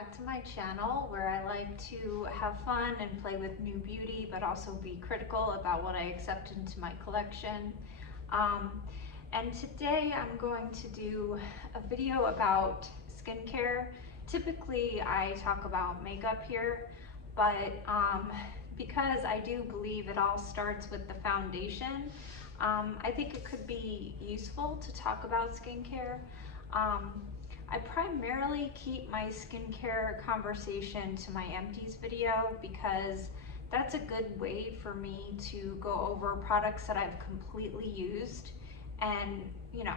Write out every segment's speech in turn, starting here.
back to my channel where I like to have fun and play with new beauty, but also be critical about what I accept into my collection. And today I'm going to do a video about skincare. Typically I talk about makeup here, but because I do believe it all starts with the foundation, I think it could be useful to talk about skincare. I primarily keep my skincare conversation to my empties video because that's a good way for me to go over products that I've completely used. And you know,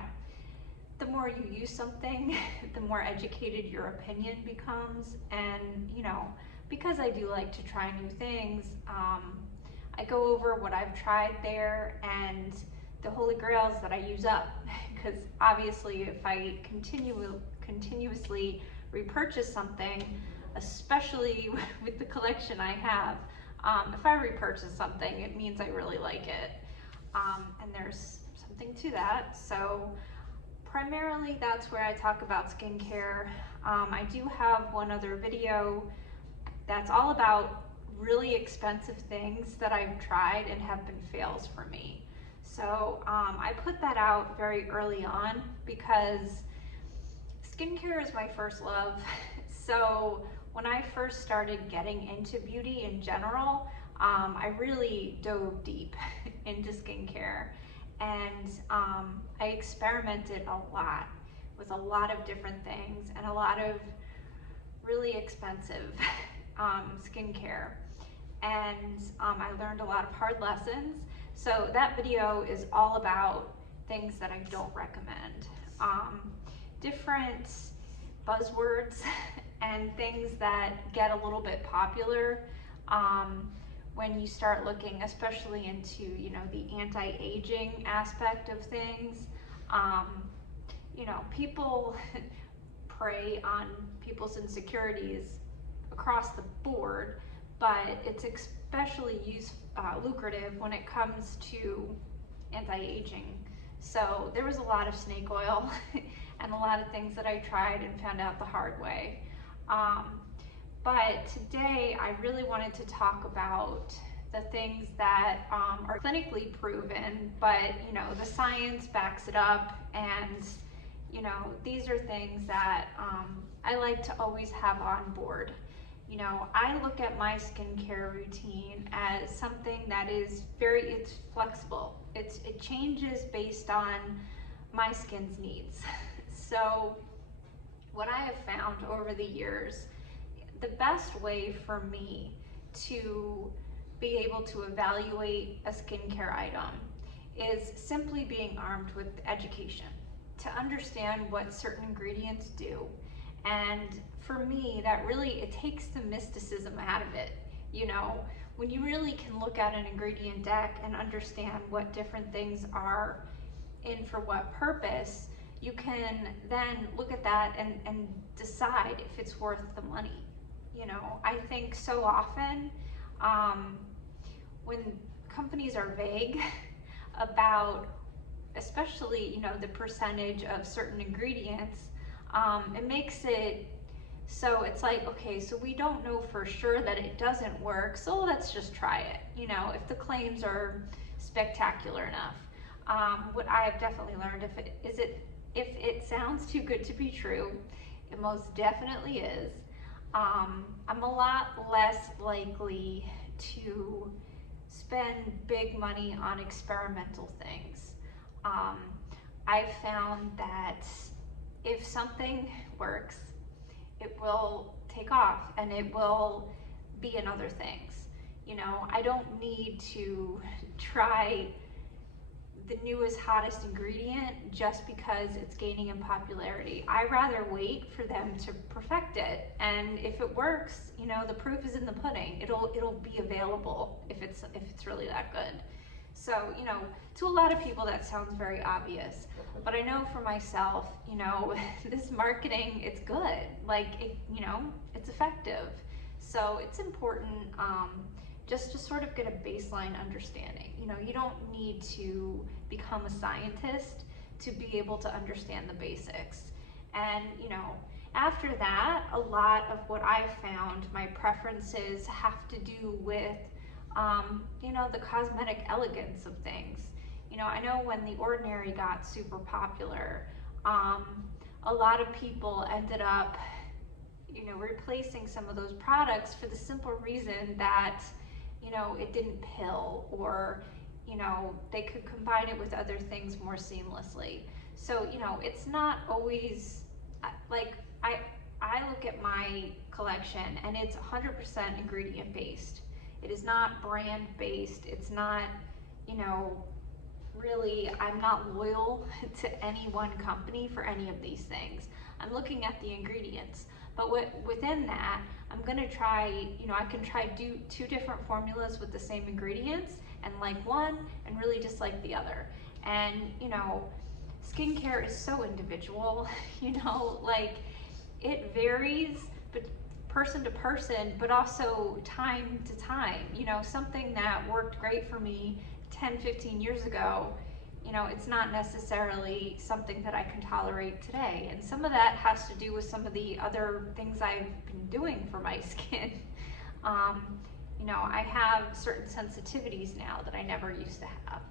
the more you use something, the more educated your opinion becomes. And you know, because I do like to try new things, I go over what I've tried there and the holy grails that I use up. Because obviously if I continuously repurchase something, especially with the collection I have, if I repurchase something, it means I really like it. And there's something to that. So primarily that's where I talk about skincare. I do have one other video that's all about really expensive things that I've tried and have been fails for me. So I put that out very early on because skincare is my first love. So when I first started getting into beauty in general, I really dove deep into skincare. And I experimented a lot with a lot of different things and a lot of really expensive skincare. And I learned a lot of hard lessons. So that video is all about things that I don't recommend. Different buzzwords and things that get a little bit popular when you start looking, especially into, you know, the anti-aging aspect of things. You know, people prey on people's insecurities across the board, but it's especially lucrative when it comes to anti-aging. So there was a lot of snake oil and a lot of things that I tried and found out the hard way. But today I really wanted to talk about the things that are clinically proven, but you know, the science backs it up. And you know, these are things that I like to always have on board. You know, I look at my skincare routine as something that is it's flexible. It changes based on my skin's needs. So what I have found over the years, the best way for me to be able to evaluate a skincare item is simply being armed with education to understand what certain ingredients do. And for me, that really, it takes the mysticism out of it. You know, when you really can look at an ingredient deck and understand what different things are in for what purpose, you can then look at that and decide if it's worth the money. You know, I think so often when companies are vague about, especially, you know, the percentage of certain ingredients, it makes it so it's like, okay, so we don't know for sure that it doesn't work, so let's just try it, you know, if the claims are spectacular enough. What I have definitely learned, if it sounds too good to be true, it most definitely is. I'm a lot less likely to spend big money on experimental things. I've found that if something works, it will take off and it will be in other things. You know, I don't need to try the newest, hottest ingredient just because it's gaining in popularity. I rather wait for them to perfect it. And if it works, you know, the proof is in the pudding. It'll be available if it's really that good. So, you know, to a lot of people that sounds very obvious, but I know for myself, you know, this marketing, it's good. Like, you know, it's effective. So it's important just to sort of get a baseline understanding. You know, you don't need to become a scientist to be able to understand the basics. And, you know, after that, a lot of what I've found, my preferences have to do with, you know, the cosmetic elegance of things. You know, I know when The Ordinary got super popular, a lot of people ended up, you know, replacing some of those products for the simple reason that, you know, it didn't pill, or, you know, they could combine it with other things more seamlessly. So, you know, it's not always, like, I look at my collection and it's 100% ingredient based. It is not brand based. It's not, you know, really, I'm not loyal to any one company for any of these things. I'm looking at the ingredients, but within that, I'm gonna try, you know, I can try two different formulas with the same ingredients and like one and really dislike the other. And, you know, skincare is so individual, you know, like it varies, but person to person, but also time to time. You know, something that worked great for me 10, 15 years ago, you know, it's not necessarily something that I can tolerate today. And some of that has to do with some of the other things I've been doing for my skin. You know, I have certain sensitivities now that I never used to have.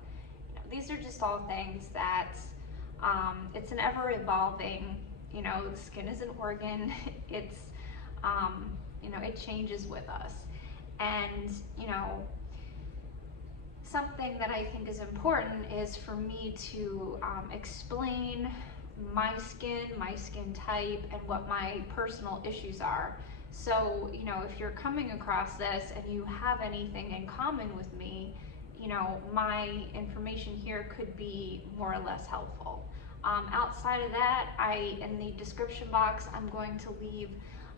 You know, these are just all things that, it's an ever evolving, you know, the skin is an organ. It's, you know, it changes with us. And, you know, something that I think is important is for me to explain my skin type, and what my personal issues are. So, you know, if you're coming across this and you have anything in common with me, you know, my information here could be more or less helpful. Outside of that, in the description box, I'm going to leave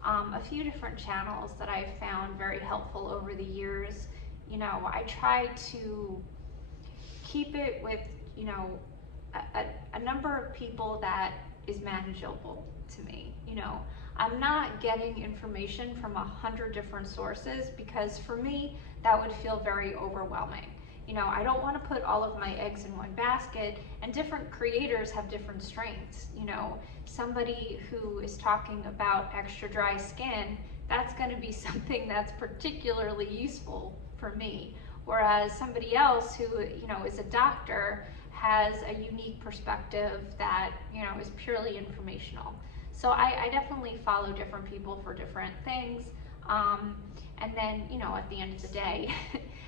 a few different channels that I've found very helpful over the years. You know, I try to keep it with, you know, a number of people that is manageable to me. You know, I'm not getting information from 100 different sources, because for me, that would feel very overwhelming. You know, I don't want to put all of my eggs in one basket, and different creators have different strengths. You know, somebody who is talking about extra dry skin, that's going to be something that's particularly useful for me. Whereas somebody else who, you know, is a doctor has a unique perspective that, you know, is purely informational. So I definitely follow different people for different things. And then, you know, at the end of the day,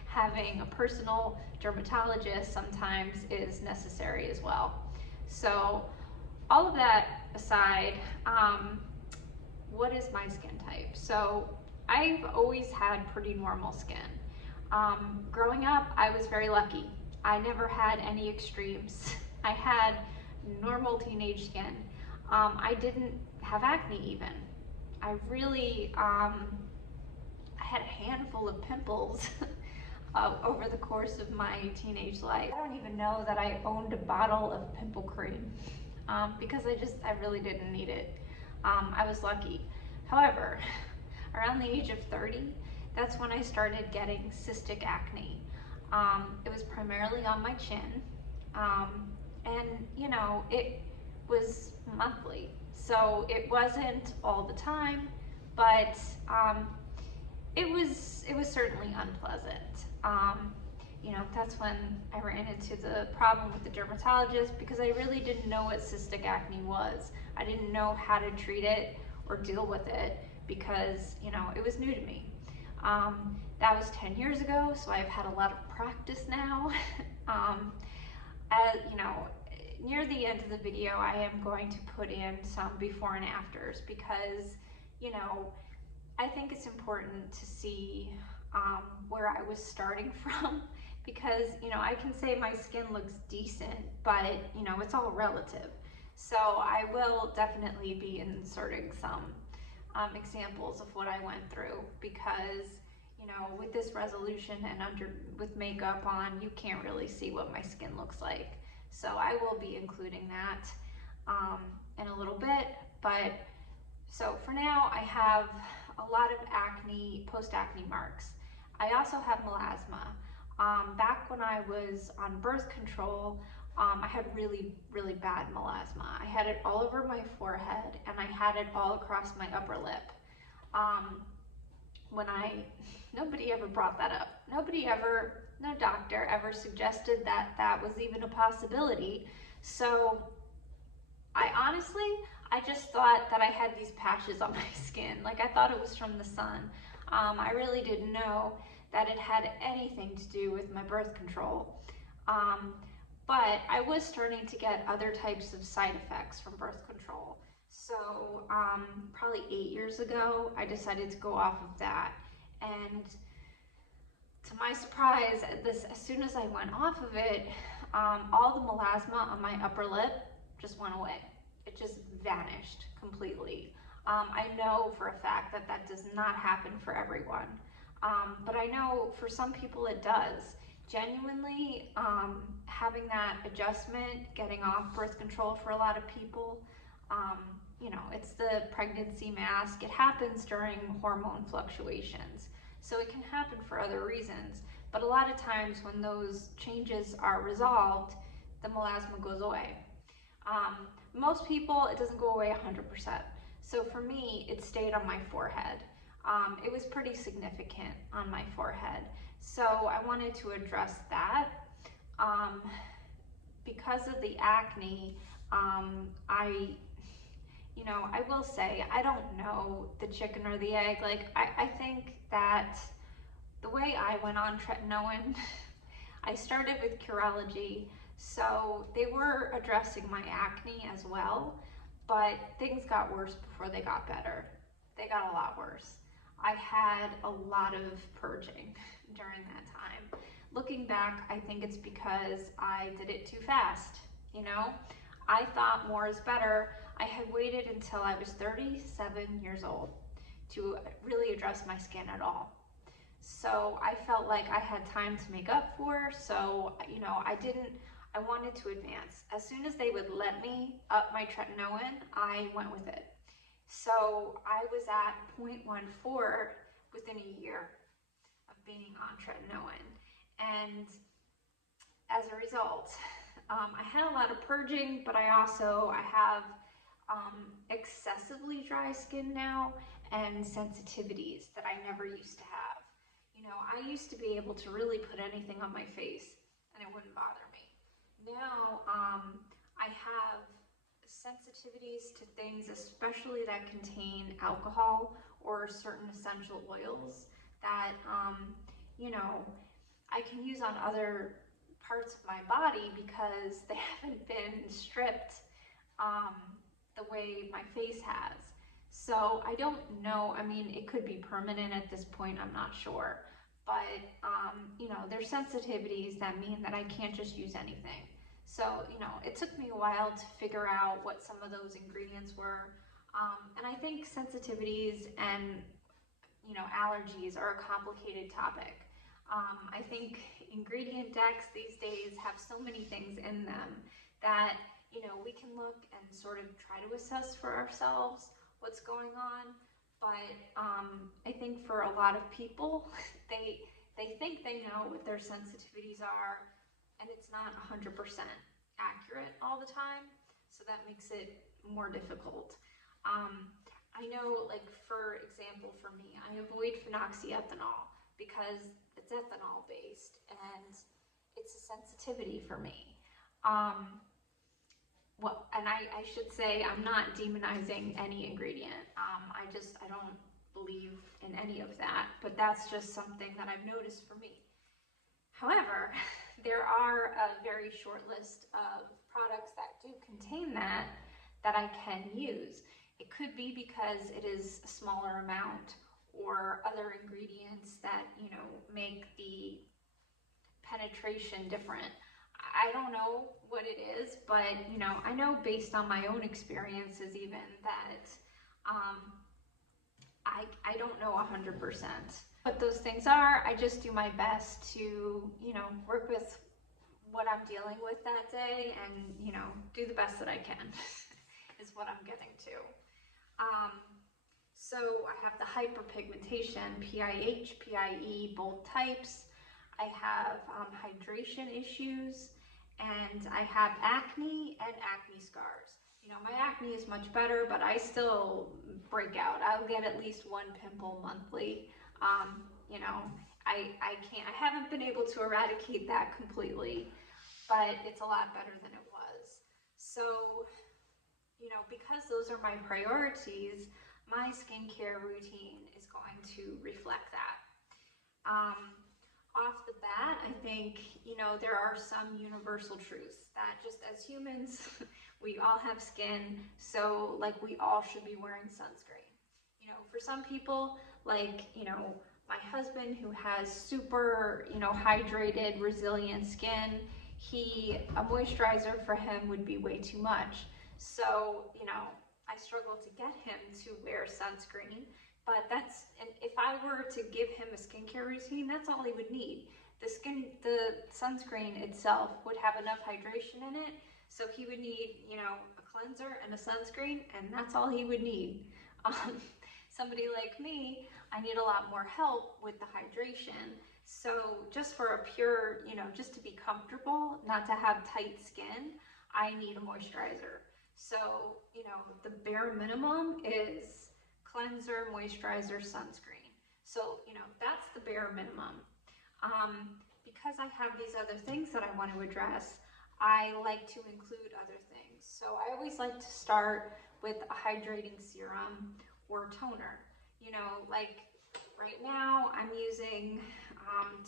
having a personal dermatologist sometimes is necessary as well. So all of that aside, what is my skin type? So I've always had pretty normal skin. Growing up, I was very lucky. I never had any extremes. I had normal teenage skin. I didn't have acne even. I really, I had a handful of pimples over the course of my teenage life. I don't even know that I owned a bottle of pimple cream because I really didn't need it. I was lucky. However, around the age of 30, that's when I started getting cystic acne. It was primarily on my chin, and you know, it was monthly, so it wasn't all the time, but it was certainly unpleasant. You know, that's when I ran into the problem with the dermatologist, because I really didn't know what cystic acne was. I didn't know how to treat it or deal with it, because, you know, it was new to me. That was 10 years ago, so I've had a lot of practice now. You know, near the end of the video, I am going to put in some before and afters, because, you know, I think it's important to see where I was starting from, because, you know, I can say my skin looks decent, but, you know, it's all relative. So I will definitely be inserting some examples of what I went through, because, you know, with this resolution and with makeup on, you can't really see what my skin looks like. So I will be including that in a little bit. But so for now, I have a lot of acne, post-acne marks. I also have melasma. Back when I was on birth control, I had really, really bad melasma. I had it all over my forehead, and I had it all across my upper lip. Nobody ever brought that up. No doctor ever suggested that that was even a possibility. So I just thought that I had these patches on my skin. Like, I thought it was from the sun. I really didn't know that it had anything to do with my birth control. But I was starting to get other types of side effects from birth control. So probably 8 years ago, I decided to go off of that. And to my surprise, as soon as I went off of it, all the melasma on my upper lip just went away. It just vanished completely. I know for a fact that that does not happen for everyone, but I know for some people it does. Genuinely, having that adjustment, getting off birth control for a lot of people, you know, it's the pregnancy mask. It happens during hormone fluctuations. So it can happen for other reasons, but a lot of times when those changes are resolved, the melasma goes away. Most people, it doesn't go away 100%. So for me, it stayed on my forehead. It was pretty significant on my forehead. So I wanted to address that. Because of the acne, I will say, I don't know the chicken or the egg. Like, I think that the way I went on Tretinoin, I started with Curology, so they were addressing my acne as well, but things got worse before they got better. They got a lot worse. I had a lot of purging during that time. Looking back, I think it's because I did it too fast, you know? I thought more is better. I had waited until I was 37 years old to really address my skin at all. So I felt like I had time to make up for, so, you know, I wanted to advance. As soon as they would let me up my Tretinoin, I went with it. So I was at 0.14 within a year of being on Tretinoin. And as a result, I had a lot of purging, but I have excessively dry skin now and sensitivities that I never used to have. You know, I used to be able to really put anything on my face and it wouldn't bother me. Now, I have sensitivities to things, especially that contain alcohol or certain essential oils that, you know, I can use on other parts of my body because they haven't been stripped the way my face has. So I don't know, I mean, it could be permanent at this point, I'm not sure. But, you know, there's sensitivities that mean that I can't just use anything. So, you know, it took me a while to figure out what some of those ingredients were. And I think sensitivities and, you know, allergies are a complicated topic. I think ingredient decks these days have so many things in them that, you know, we can look and sort of try to assess for ourselves what's going on. But I think for a lot of people, they think they know what their sensitivities are, and it's not 100% accurate all the time, so that makes it more difficult. I know, like, for example, for me, I avoid phenoxyethanol because it's ethanol based and it's a sensitivity for me. Well, and I should say I'm not demonizing any ingredient. I don't believe in any of that, but that's just something that I've noticed for me. However, there are a very short list of products that do contain that I can use. It could be because it is a smaller amount or other ingredients that, you know, make the penetration different. I don't know what it is, but, you know, I know based on my own experiences even that I don't know 100%. What those things are, I just do my best to, you know, work with what I'm dealing with that day and, you know, do the best that I can is what I'm getting to. So I have the hyperpigmentation, PIH, PIE, both types. I have hydration issues, and I have acne and acne scars. You know, my acne is much better, but I still break out. I'll get at least one pimple monthly. You know, I haven't been able to eradicate that completely, but it's a lot better than it was. So, you know, because those are my priorities, my skincare routine is going to reflect that. Off the bat, I think, you know, there are some universal truths that just as humans, we all have skin, so like we all should be wearing sunscreen. You know, for some people, like, you know, my husband who has super, you know, hydrated, resilient skin, a moisturizer for him would be way too much. So, you know, I struggle to get him to wear sunscreen, but and if I were to give him a skincare routine, that's all he would need. The sunscreen itself would have enough hydration in it, so he would need, you know, a cleanser and a sunscreen, and that's all he would need. Somebody like me, I need a lot more help with the hydration. So just for a pure, you know, just to be comfortable, not to have tight skin, I need a moisturizer. So, you know, the bare minimum is cleanser, moisturizer, sunscreen. So, you know, that's the bare minimum. Because I have these other things that I want to address, I like to include other things. So I always like to start with a hydrating serum or toner. You know, like right now I'm using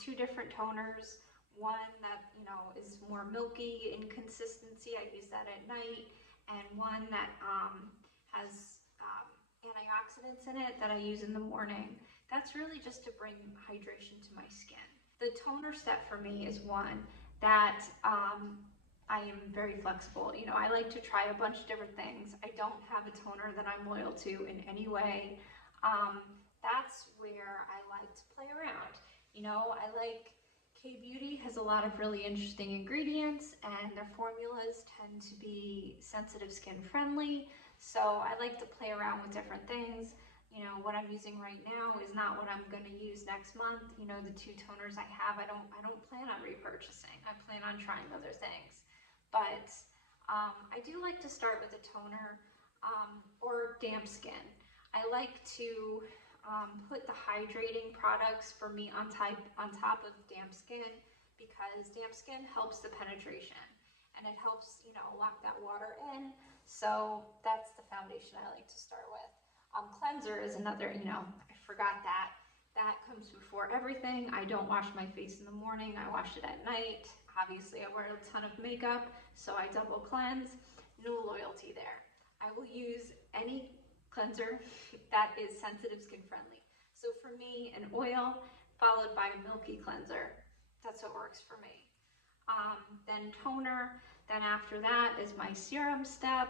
2 different toners. One that, you know, is more milky in consistency, I use that at night, and one that has antioxidants in it that I use in the morning. That's really just to bring hydration to my skin. The toner step for me is one that I am very flexible. You know, I like to try a bunch of different things. I don't have a toner that I'm loyal to in any way. That's where I like to play around. You know, I like K-Beauty has a lot of really interesting ingredients, and their formulas tend to be sensitive skin friendly. So I like to play around with different things. You know, what I'm using right now is not what I'm going to use next month. You know, the 2 toners I have, I don't plan on repurchasing. I plan on trying other things. But I do like to start with a toner or damp skin. I like to put the hydrating products for me on top of damp skin, because damp skin helps the penetration and it helps, you know, lock that water in. So that's the foundation I like to start with. Cleanser is another, you know, I forgot that. That comes before everything. I don't wash my face in the morning. I wash it at night. Obviously, I wear a ton of makeup, so I double cleanse. No loyalty there. I will use any cleanser that is sensitive skin friendly. So for me, an oil followed by a milky cleanser. That's what works for me. Then toner. Then after that is my serum step.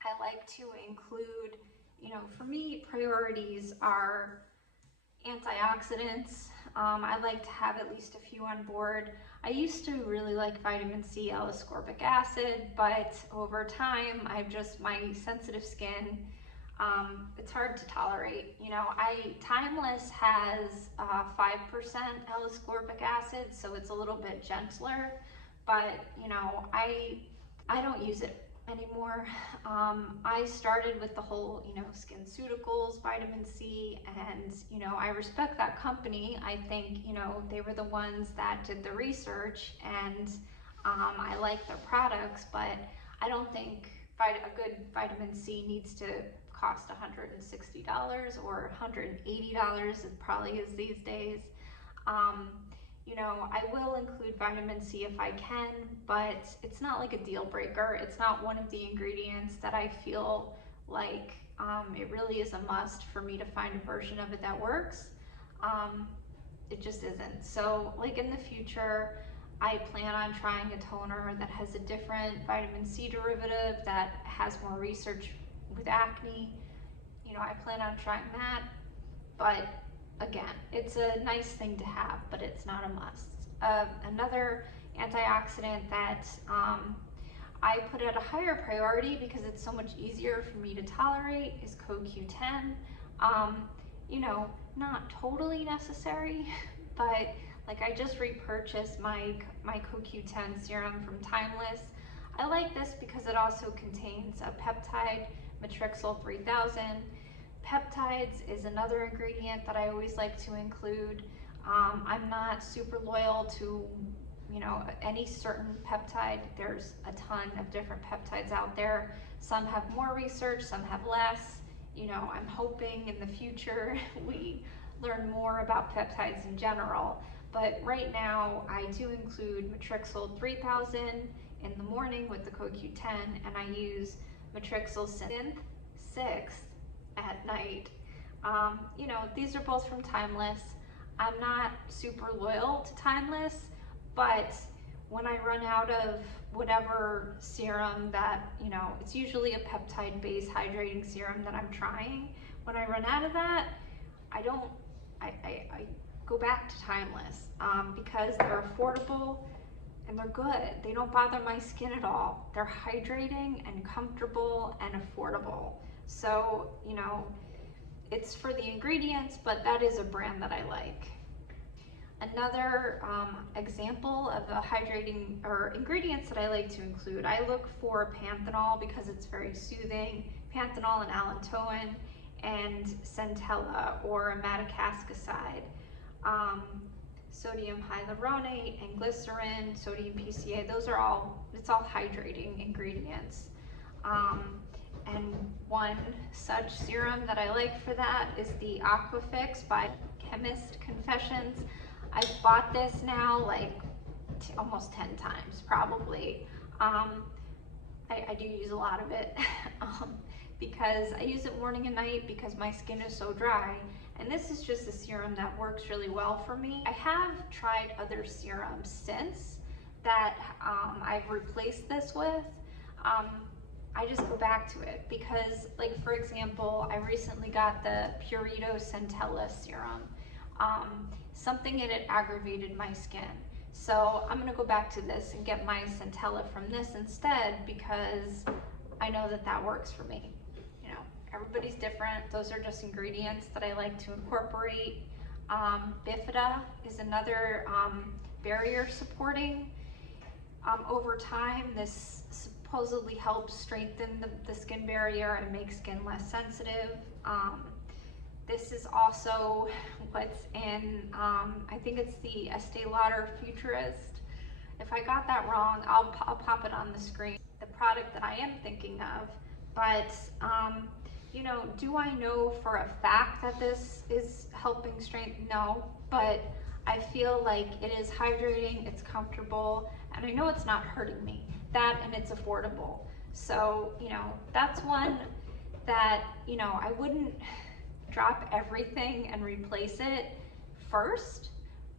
I like to include, you know, for me, priorities are antioxidants. I like to have at least a few on board. I used to really like vitamin C, L-ascorbic acid, but over time, my sensitive skin, it's hard to tolerate. You know, Timeless has 5% L-ascorbic acid, so it's a little bit gentler, but, you know, I don't use it anymore. I started with the whole, you know, SkinCeuticals, vitamin C, and, you know, I respect that company. I think, you know, they were the ones that did the research, and I like their products, but I don't think a good vitamin C needs to cost $160 or $180, it probably is these days. You know, I will include vitamin C if I can, but it's not like a deal breaker. It's not one of the ingredients that I feel like it really is a must for me to find a version of it that works. It just isn't. So like in the future, I plan on trying a toner that has a different vitamin C derivative that has more research with acne. You know, I plan on trying that, but again, it's a nice thing to have, but it's not a must. Another antioxidant that I put at a higher priority because it's so much easier for me to tolerate is CoQ10. You know, not totally necessary, but Like I just repurchased my CoQ10 serum from Timeless. I like this because it also contains a peptide, Matrixyl 3000. Peptides is another ingredient that I always like to include. I'm not super loyal to, you know, any certain peptide. There's a ton of different peptides out there. Some have more research, some have less. You know, I'm hoping in the future we learn more about peptides in general. But right now I do include Matrixyl 3000 in the morning with the CoQ10, and I use Matrixyl Synth 6 at night. You know, these are both from Timeless. I'm not super loyal to Timeless, but when I run out of whatever serum that, you know, it's usually a peptide-based hydrating serum that I'm trying. When I run out of that, I go back to Timeless because they're affordable and they're good. They don't bother my skin at all. They're hydrating and comfortable and affordable. So, you know, it's for the ingredients, but that is a brand that I like. Another example of the hydrating or ingredients that I like to include, I look for Panthenol because it's very soothing, Panthenol and Allantoin, and Centella or Madecassoside, sodium hyaluronate and glycerin, sodium PCA. Those are all, it's all hydrating ingredients. And one such serum that I like for that is the Aquafix by Chemist Confessions. I've bought this now like almost 10 times probably. I do use a lot of it because I use it morning and night because my skin is so dry. And this is just a serum that works really well for me. I have tried other serums since that I've replaced this with. I just go back to it because, like, for example, I recently got the Purito Centella serum. Something in it aggravated my skin. So I'm gonna go back to this and get my Centella from this instead because I know that that works for me. You know, everybody's different. Those are just ingredients that I like to incorporate. Bifida is another barrier supporting. Over time, this supposedly helps strengthen the skin barrier and make skin less sensitive. This is also what's in, I think it's the Estee Lauder Futurist. If I got that wrong, I'll pop it on the screen. The product that I am thinking of, but you know, do I know for a fact that this is helping strengthen? No, but I feel like it is hydrating, it's comfortable, and I know it's not hurting me. That, and it's affordable. So, you know, that's one that, you know, I wouldn't drop everything and replace it first,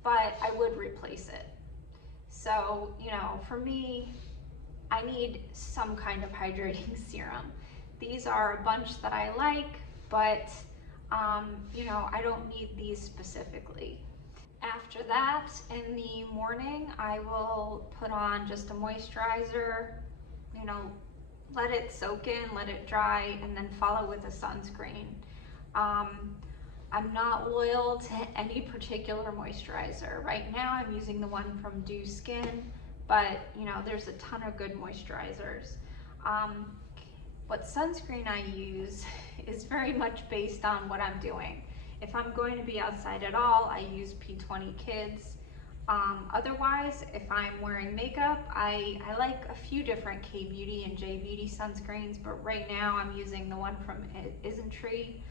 but I would replace it. So, you know, for me, I need some kind of hydrating serum. These are a bunch that I like, but, you know, I don't need these specifically. After that, in the morning, I will put on just a moisturizer, you know, let it soak in, let it dry, and then follow with a sunscreen. I'm not loyal to any particular moisturizer. Right now, I'm using the one from Do Skin, but, you know, there's a ton of good moisturizers. What sunscreen I use is very much based on what I'm doing. If I'm going to be outside at all, I use P20 Kids. Otherwise, if I'm wearing makeup, I like a few different K-Beauty and J-Beauty sunscreens, but right now I'm using the one from Isntree,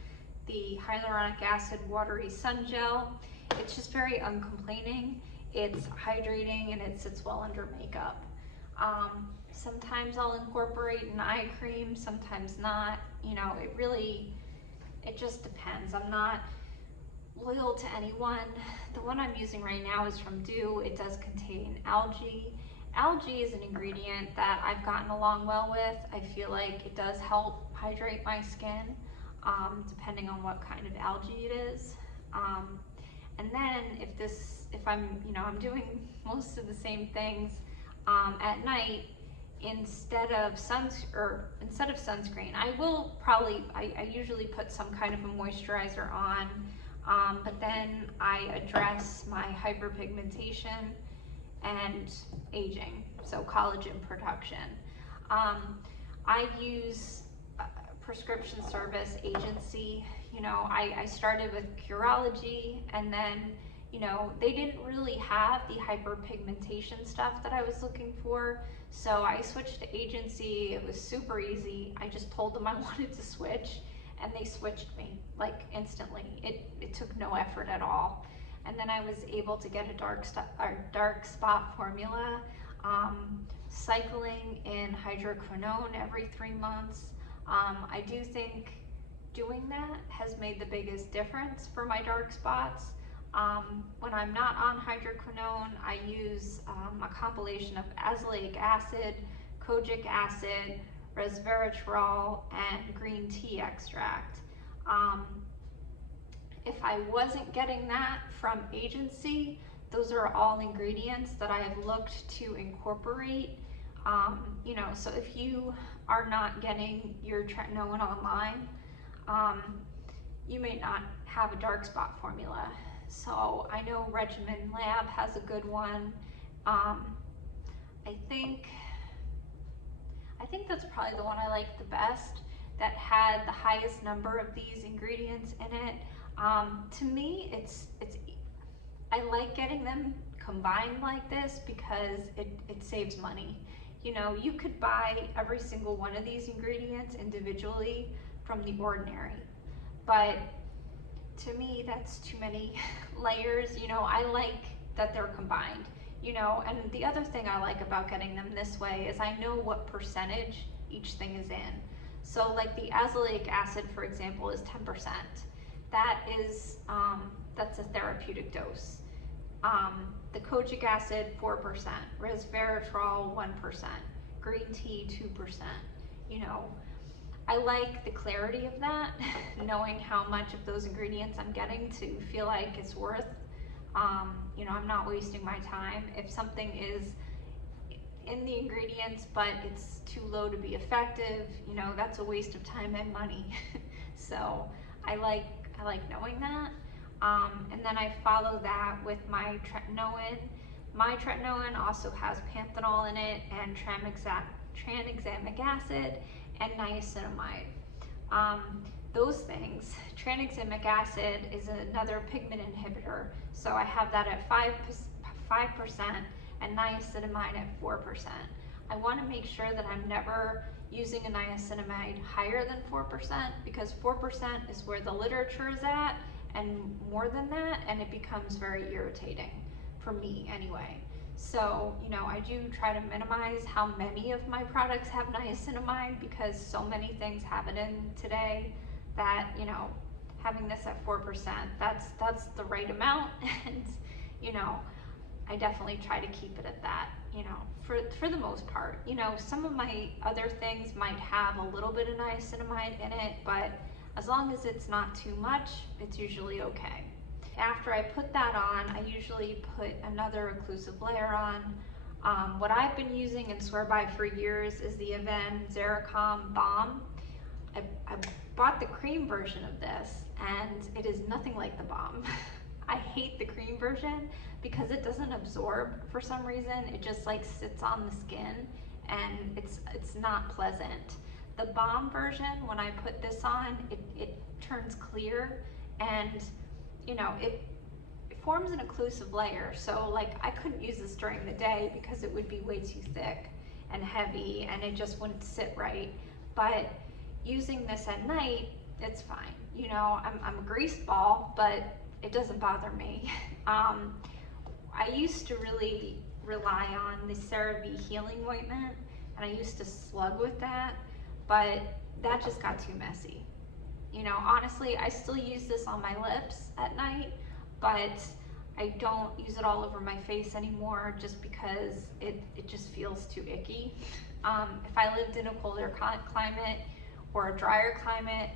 the hyaluronic acid watery sun gel. It's just very uncomplaining. It's hydrating and it sits well under makeup. Sometimes I'll incorporate an eye cream, sometimes not. You know, it just depends. I'm not loyal to anyone. The one I'm using right now is from Do. It does contain algae. Algae is an ingredient that I've gotten along well with. I feel like it does help hydrate my skin, depending on what kind of algae it is. And then if I'm, you know, I'm doing most of the same things at night, instead of sunscreen, I usually put some kind of a moisturizer on. but then I address my hyperpigmentation and aging, so collagen production. I use prescription service agency. You know, I started with Curology, and then, you know, they didn't really have the hyperpigmentation stuff that I was looking for, so I switched to agency. It was super easy. I just told them I wanted to switch, and they switched me like instantly. It took no effort at all. And then I was able to get a dark spot formula, cycling in Hydroquinone every 3 months. I do think doing that has made the biggest difference for my dark spots. When I'm not on Hydroquinone, I use a compilation of Azelaic acid, Kojic acid, Resveratrol, and green tea extract. If I wasn't getting that from agency, those are all ingredients that I have looked to incorporate. You know, so if you are not getting your tretinoin online, you may not have a dark spot formula. So I know Regimen Lab has a good one. I think that's probably the one I like the best, that had the highest number of these ingredients in it. To me, I like getting them combined like this because it saves money. You know, you could buy every single one of these ingredients individually from The Ordinary, but to me, that's too many layers. You know, I like that they're combined, you know, and the other thing I like about getting them this way is I know what percentage each thing is in. So like the azelaic acid, for example, is 10%. That is, that's a therapeutic dose. The kojic acid, 4%, resveratrol, 1%, green tea, 2%. You know, I like the clarity of that, knowing how much of those ingredients I'm getting to feel like it's worth, you know, I'm not wasting my time. If something is in the ingredients, but it's too low to be effective, you know, that's a waste of time and money. So I like knowing that. And then I follow that with my tretinoin. My tretinoin also has Panthenol in it, and tranexamic acid, and niacinamide. Those things, tranexamic acid is another pigment inhibitor, so I have that at 5% and niacinamide at 4%. I want to make sure that I'm never using a niacinamide higher than 4%, because 4% is where the literature is at, and more than that, and it becomes very irritating for me anyway. So, you know, I do try to minimize how many of my products have niacinamide, because so many things have it in today that, you know, having this at 4%, that's the right amount. And, you know, I definitely try to keep it at that, you know, for the most part. You know, some of my other things might have a little bit of niacinamide in it, but as long as it's not too much, it's usually okay. After I put that on, I usually put another occlusive layer on. What I've been using and swear by for years is the Avene Zeracom Balm. I bought the cream version of this, and it is nothing like the balm. I hate the cream version because it doesn't absorb for some reason. It just like sits on the skin, and it's not pleasant. The balm version, when I put this on, it turns clear, and you know, it forms an occlusive layer. So like I couldn't use this during the day because it would be way too thick and heavy, and it just wouldn't sit right. But using this at night, it's fine. You know, I'm a greased ball, but it doesn't bother me. I used to really rely on the CeraVe healing ointment, and I used to slug with that, but that just got too messy. You know, honestly, I still use this on my lips at night, but I don't use it all over my face anymore just because it just feels too icky. If I lived in a colder climate or a drier climate,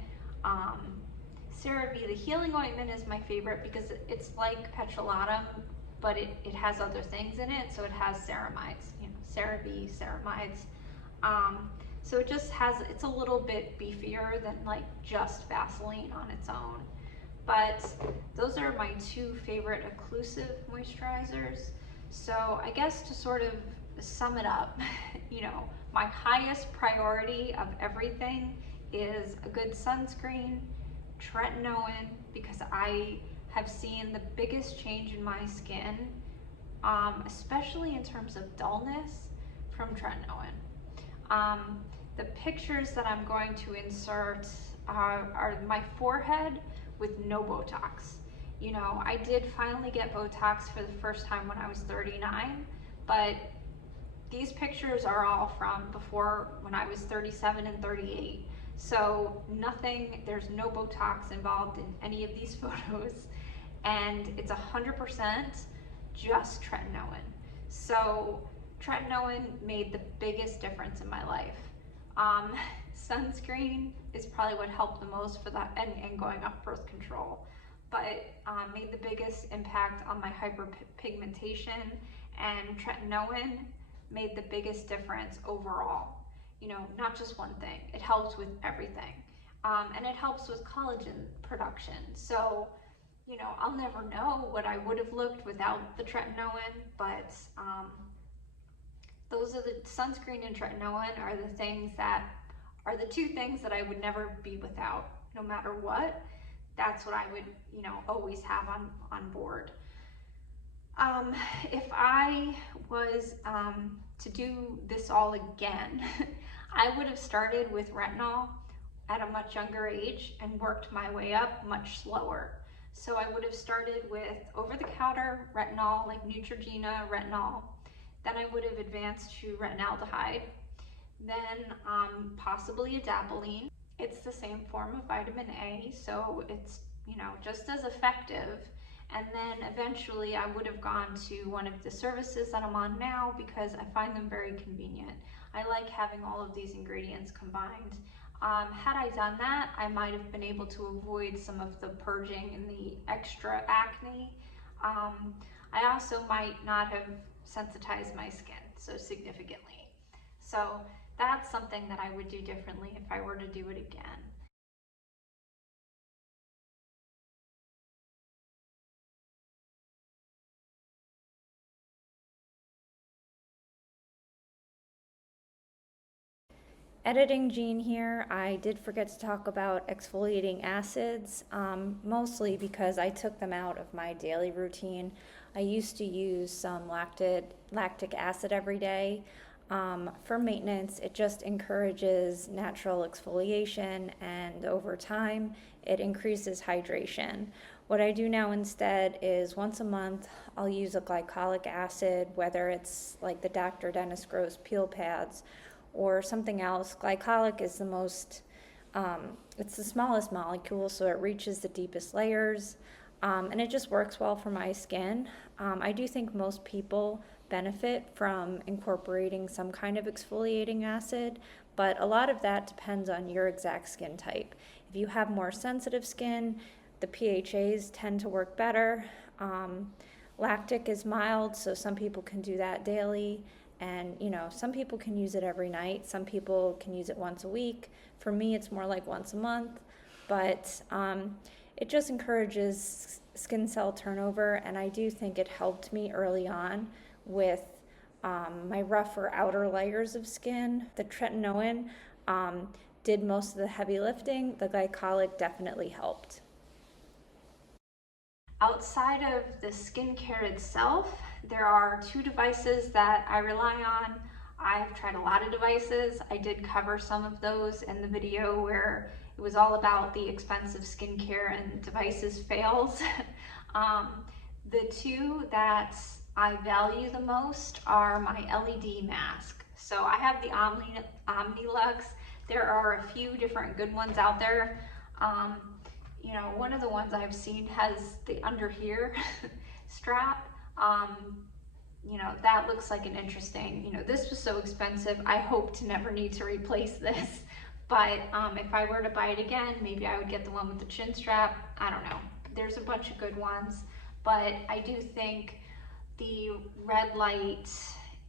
CeraVe, the healing ointment, is my favorite because it's like petrolatum, but it has other things in it. So it has ceramides, you know, CeraVe, ceramides. So it just has, it's a little bit beefier than like just Vaseline on its own. but those are my two favorite occlusive moisturizers. So I guess to sort of sum it up, you know, my highest priority of everything is a good sunscreen, tretinoin, because I have seen the biggest change in my skin, especially in terms of dullness, from tretinoin. The pictures that I'm going to insert are my forehead with no Botox. You know, I did finally get Botox for the first time when I was 39, but these pictures are all from before, when I was 37 and 38. So nothing, there's no Botox involved in any of these photos, and it's 100% just tretinoin. So tretinoin made the biggest difference in my life. Sunscreen is probably what helped the most for that, and going off birth control, but made the biggest impact on my hyperpigmentation, and tretinoin made the biggest difference overall. You know, not just one thing, it helps with everything. And it helps with collagen production. So, you know, I'll never know what I would have looked without the tretinoin, but those are the sunscreen and tretinoin are the things that are the two things that I would never be without, no matter what. That's what I would, you know, always have on board. If I was to do this all again, I would have started with retinol at a much younger age and worked my way up much slower. So I would have started with over-the-counter retinol, like Neutrogena retinol. Then I would have advanced to retinaldehyde, then possibly adapalene. It's the same form of vitamin A, so it's, you know, just as effective. And then eventually I would have gone to one of the services that I'm on now because I find them very convenient. I like having all of these ingredients combined. Had I done that, I might have been able to avoid some of the purging and the extra acne. I also might not have sensitized my skin so significantly. So that's something that I would do differently if I were to do it again. Editing Jean here. I did forget to talk about exfoliating acids, mostly because I took them out of my daily routine. I used to use some lactic acid every day. For maintenance, it just encourages natural exfoliation, and over time, it increases hydration. What I do now instead is once a month, I'll use a glycolic acid, whether it's like the Dr. Dennis Gross peel pads or something else. Glycolic is the most, it's the smallest molecule, so it reaches the deepest layers, and it just works well for my skin. I do think most people benefit from incorporating some kind of exfoliating acid, but a lot of that depends on your exact skin type. If you have more sensitive skin, the PHAs tend to work better. Lactic is mild, so some people can do that daily. And, you know, some people can use it every night. Some people can use it once a week. For me, it's more like once a month. But it just encourages skin cell turnover. And I do think it helped me early on with my rougher outer layers of skin. The tretinoin did most of the heavy lifting. The glycolic definitely helped. Outside of the skincare itself, there are two devices that I rely on. I've tried a lot of devices. I did cover some of those in the video where it was all about the expensive skincare and devices fails. The two that I value the most are my LED mask. So I have the Omnilux. There are a few different good ones out there. You know, one of the ones I've seen has the under here strap. You know, that looks like an interesting, you know, this was so expensive. I hope to never need to replace this. But if I were to buy it again, maybe I would get the one with the chin strap. I don't know. There's a bunch of good ones. But I do think the red light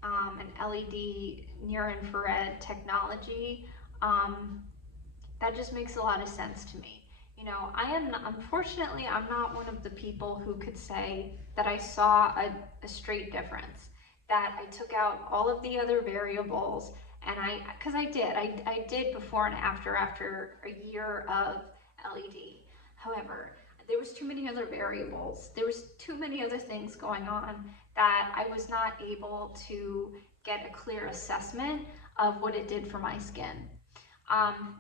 and LED near infrared technology, that just makes a lot of sense to me. You know, unfortunately, I'm not one of the people who could say that I saw a straight difference, that I took out all of the other variables, and because I did before and after a year of LED. However, there was too many other variables. There was too many other things going on that I was not able to get a clear assessment of what it did for my skin.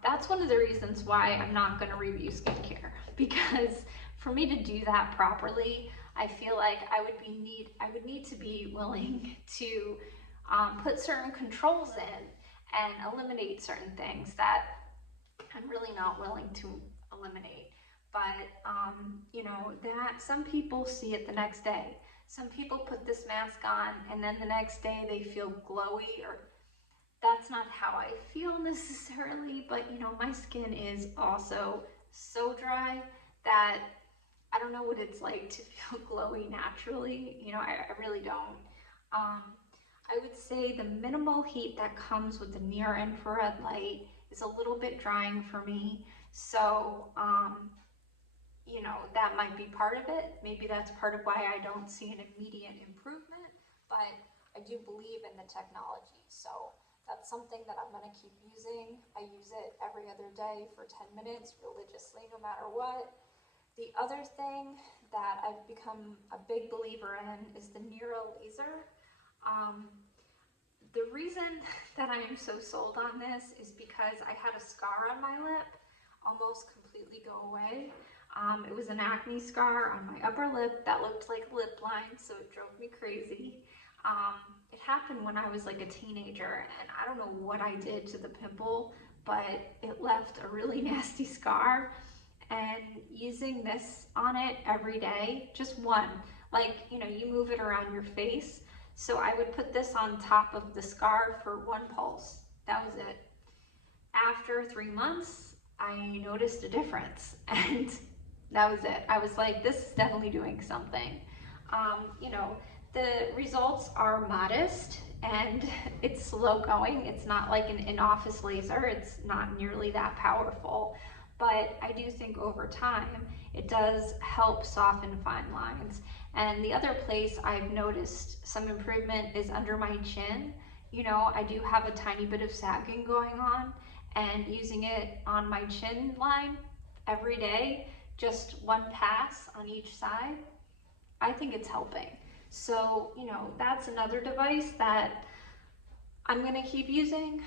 That's one of the reasons why I'm not going to review skincare, because for me to do that properly, I feel like I would need to be willing to put certain controls in and eliminate certain things that I'm really not willing to eliminate. But you know, that some people see it the next day. Some people put this mask on and then the next day they feel glowy, or that's not how I feel necessarily, but you know, my skin is also so dry that I don't know what it's like to feel glowy naturally. You know, I really don't. I would say the minimal heat that comes with the near infrared light is a little bit drying for me. So, you know, that might be part of it. Maybe that's part of why I don't see an immediate improvement, but I do believe in the technology. So that's something that I'm going to keep using. I use it every other day for 10 minutes religiously, no matter what. The other thing that I've become a big believer in is the Neuro laser. The reason that I am so sold on this is because I had a scar on my lip almost completely go away. It was an acne scar on my upper lip that looked like a lip line, so it drove me crazy. It happened when I was like a teenager, and I don't know what I did to the pimple, but it left a really nasty scar. And using this on it every day, just one, like, you know, you move it around your face. So I would put this on top of the scar for one pulse. That was it. After 3 months, I noticed a difference, and that was it. I was like, this is definitely doing something. You know, the results are modest and it's slow going. It's not like an in-office laser. It's not nearly that powerful. But I do think over time, it does help soften fine lines. And the other place I've noticed some improvement is under my chin. You know, I do have a tiny bit of sagging going on, and using it on my chin line every day, just one pass on each side, I think it's helping. So, you know, that's another device that I'm going to keep using.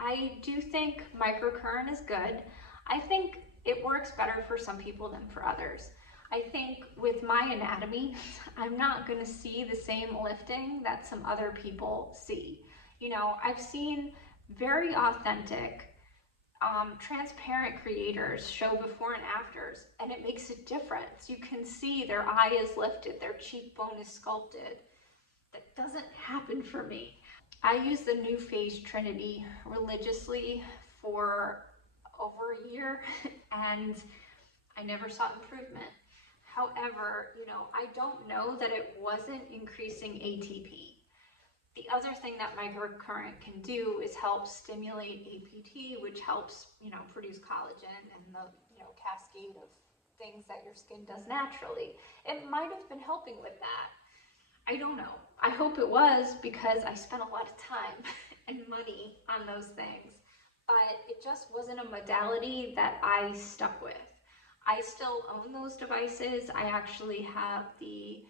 I do think microcurrent is good. I think it works better for some people than for others. I think with my anatomy, I'm not going to see the same lifting that some other people see. You know, I've seen very authentic, transparent creators show before and afters, and it makes a difference. You can see their eye is lifted, their cheekbone is sculpted. That doesn't happen for me. I use the New Face Trinity religiously for over a year, and I never saw improvement. However, you know, I don't know that it wasn't increasing ATP. The other thing that microcurrent can do is help stimulate APT, which helps, you know, produce collagen and the, you know, cascade of things that your skin does naturally. It might have been helping with that. I don't know. I hope it was, because I spent a lot of time and money on those things, but it just wasn't a modality that I stuck with. I still own those devices. I actually have the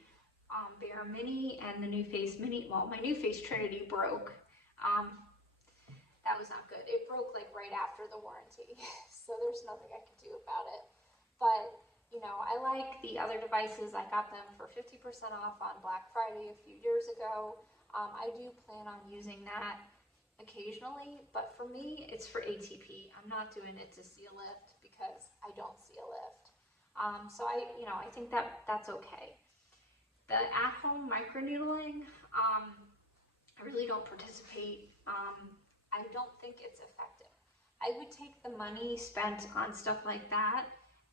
Bare Mini and the New Face Mini. Well, my New Face Trinity broke. That was not good. It broke like right after the warranty, so there's nothing I could do about it. But you know, I like the other devices. I got them for 50% off on Black Friday a few years ago. I do plan on using that occasionally, but for me, it's for ATP. I'm not doing it to see a lift because I don't see a lift. So I think that that's okay. The at-home microneedling, I really don't participate. I don't think it's effective. I would take the money spent on stuff like that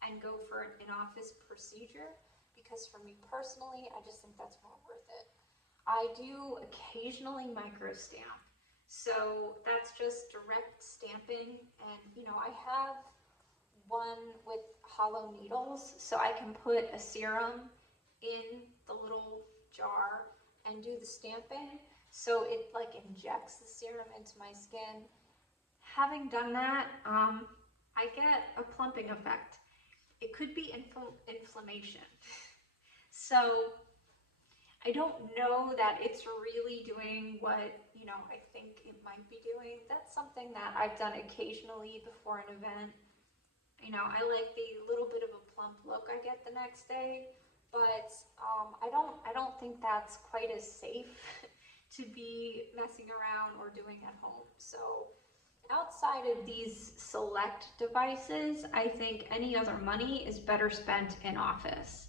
and go for an in-office procedure, because for me personally, I just think that's more worth it. I do occasionally microstamp. So that's just direct stamping, and you know, I have one with hollow needles, so I can put a serum in the little jar and do the stamping, so it like injects the serum into my skin. Having done that, I get a plumping effect. It could be inflammation. So I don't know that it's really doing what, you know, I think it might be doing. That's something that I've done occasionally before an event. You know, I like the little bit of a plump look I get the next day, but I don't think that's quite as safe to be messing around or doing at home. So outside of these select devices, I think any other money is better spent in office.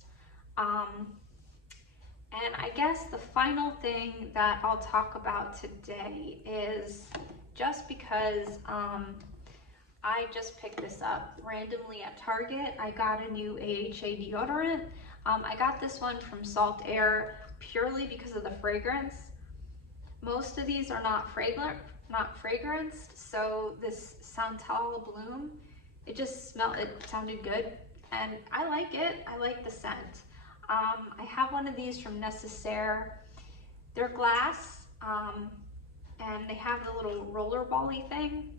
And I guess the final thing that I'll talk about today is, just because I just picked this up randomly at Target. I got a new AHA deodorant. I got this one from Salt Air purely because of the fragrance. Most of these are not fragranced, so this Centella Bloom, it sounded good, and I like it. I like the scent. I have one of these from Necessaire. They're glass, and they have the little roller bally thing.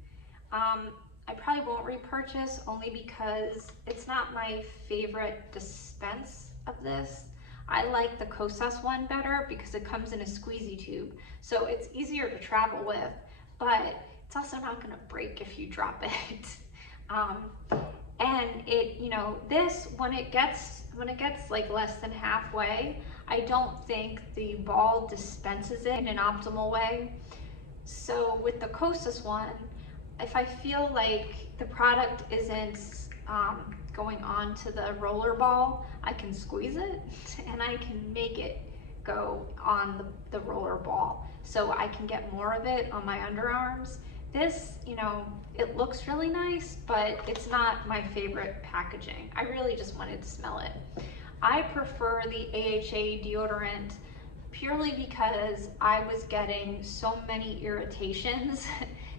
I probably won't repurchase, only because it's not my favorite dispense of this. I like the Kosas one better because it comes in a squeezy tube, so it's easier to travel with, but it's also not going to break if you drop it. And it, you know, this, when it gets like less than halfway, I don't think the ball dispenses it in an optimal way. So with the Kosas one, if I feel like the product isn't going on to the roller ball, I can squeeze it and I can make it go on the roller ball, so I can get more of it on my underarms. This, you know, it looks really nice, but it's not my favorite packaging. I really just wanted to smell it. I prefer the AHA deodorant purely because I was getting so many irritations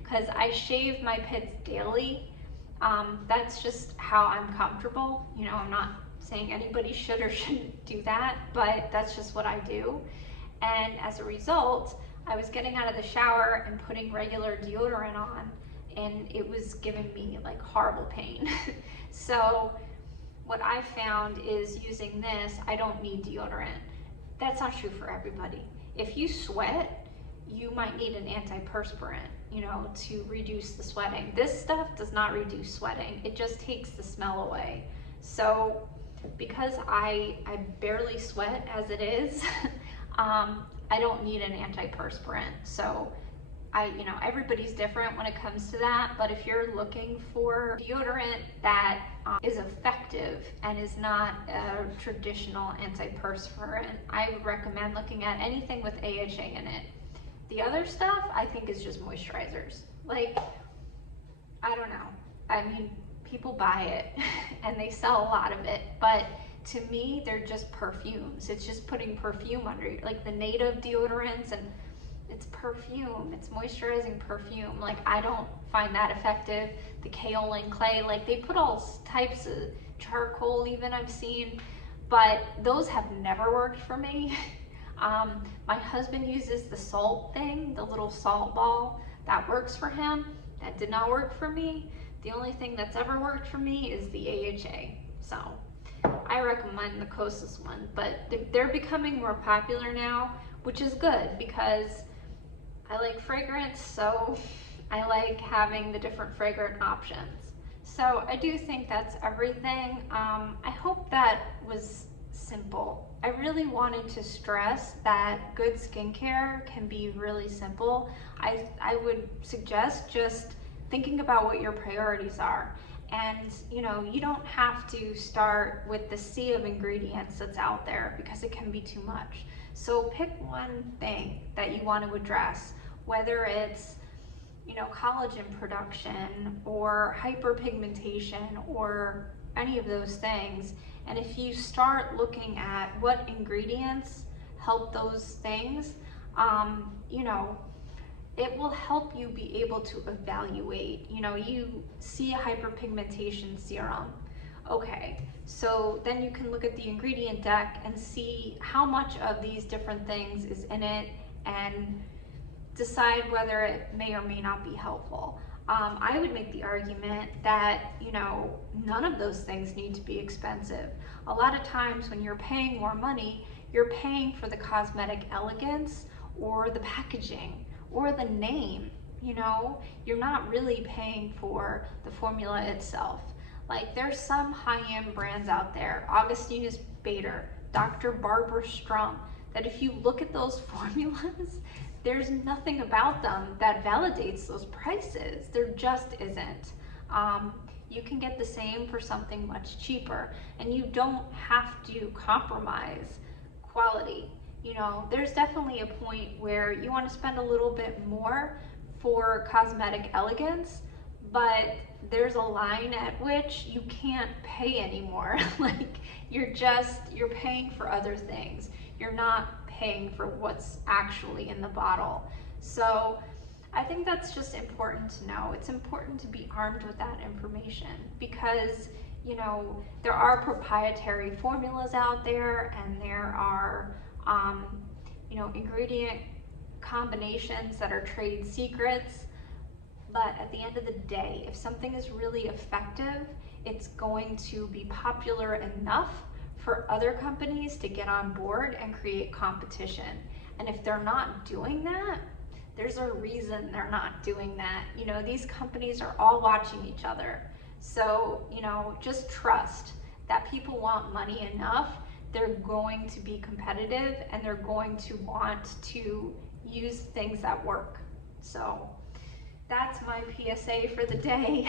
because I shave my pits daily. That's just how I'm comfortable. You know, I'm not saying anybody should or shouldn't do that, but that's just what I do. And as a result, I was getting out of the shower and putting regular deodorant on, and it was giving me like horrible pain. So what I found is, using this, I don't need deodorant. That's not true for everybody. If you sweat, you might need an antiperspirant, you know, to reduce the sweating. This stuff does not reduce sweating. It just takes the smell away. So because I barely sweat as it is, I don't need an antiperspirant. So you know, everybody's different when it comes to that, but if you're looking for deodorant that is effective and is not a traditional antiperspirant, I would recommend looking at anything with AHA in it. The other stuff, I think, is just moisturizers. Like, I don't know. I mean, people buy it and they sell a lot of it, but to me, they're just perfumes. It's just putting perfume under it, like the native deodorants, and it's perfume, it's moisturizing perfume. Like, I don't find that effective. The kaolin clay, like, they put all types of charcoal even, I've seen, but those have never worked for me. My husband uses the salt thing, the little salt ball, that works for him. That did not work for me. The only thing that's ever worked for me is the AHA. So I recommend the Kosas one, but they're becoming more popular now, which is good because I like fragrance, so I like having the different fragrant options. So I do think that's everything. I hope that was simple. I really wanted to stress that good skincare can be really simple. I would suggest just thinking about what your priorities are. And you know, you don't have to start with the sea of ingredients that's out there because it can be too much. So pick one thing that you want to address, whether it's, you know, collagen production or hyperpigmentation or any of those things. And if you start looking at what ingredients help those things, you know, it will help you be able to evaluate. You know, you see a hyperpigmentation serum. Okay, so then you can look at the ingredient deck and see how much of these different things is in it and decide whether it may or may not be helpful. I would make the argument that, you know, none of those things need to be expensive. A lot of times when you're paying more money, you're paying for the cosmetic elegance or the packaging or the name, you know? You're not really paying for the formula itself. Like, there's some high-end brands out there, Augustinus Bader, Dr. Barbara Strum, that if you look at those formulas, there's nothing about them that validates those prices. There just isn't. You can get the same for something much cheaper, and you don't have to compromise quality. You know, there's definitely a point where you want to spend a little bit more for cosmetic elegance, but there's a line at which you can't pay anymore. Like, you're paying for other things. You're not paying for what's actually in the bottle. So I think that's just important to know. It's important to be armed with that information because, you know, there are proprietary formulas out there, and there are, you know, ingredient combinations that are trade secrets. But at the end of the day, if something is really effective, it's going to be popular enough for other companies to get on board and create competition. And if they're not doing that, there's a reason they're not doing that. You know, these companies are all watching each other. So, you know, just trust that people want money enough. They're going to be competitive, and they're going to want to use things that work. So that's my PSA for the day.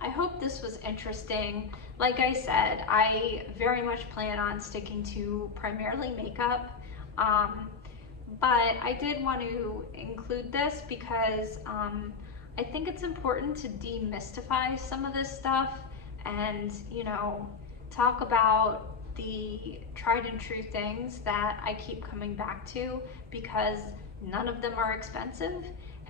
I hope this was interesting. Like I said, I very much plan on sticking to primarily makeup, but I did want to include this because I think it's important to demystify some of this stuff and, you know, talk about the tried and true things that I keep coming back to, because none of them are expensive.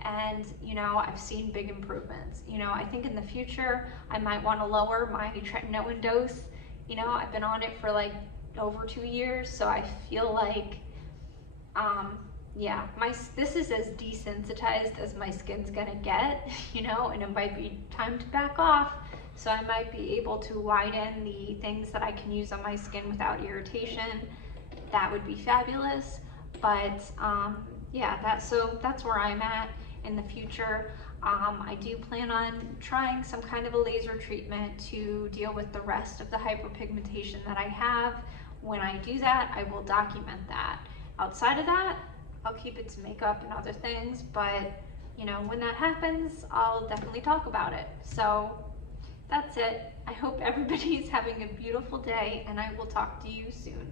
And, you know, I've seen big improvements. You know, I think in the future, I might want to lower my tretinoin dose. You know, I've been on it for like over 2 years, so I feel like, yeah, this is as desensitized as my skin's gonna get, you know, and it might be time to back off. So I might be able to widen the things that I can use on my skin without irritation. That would be fabulous. But, yeah, that's where I'm at. In the future, I do plan on trying some kind of a laser treatment to deal with the rest of the hyperpigmentation that I have. When I do that, I will document that. Outside of that, I'll keep it to makeup and other things, but, you know, when that happens, I'll definitely talk about it. So that's it. I hope everybody's having a beautiful day, and I will talk to you soon.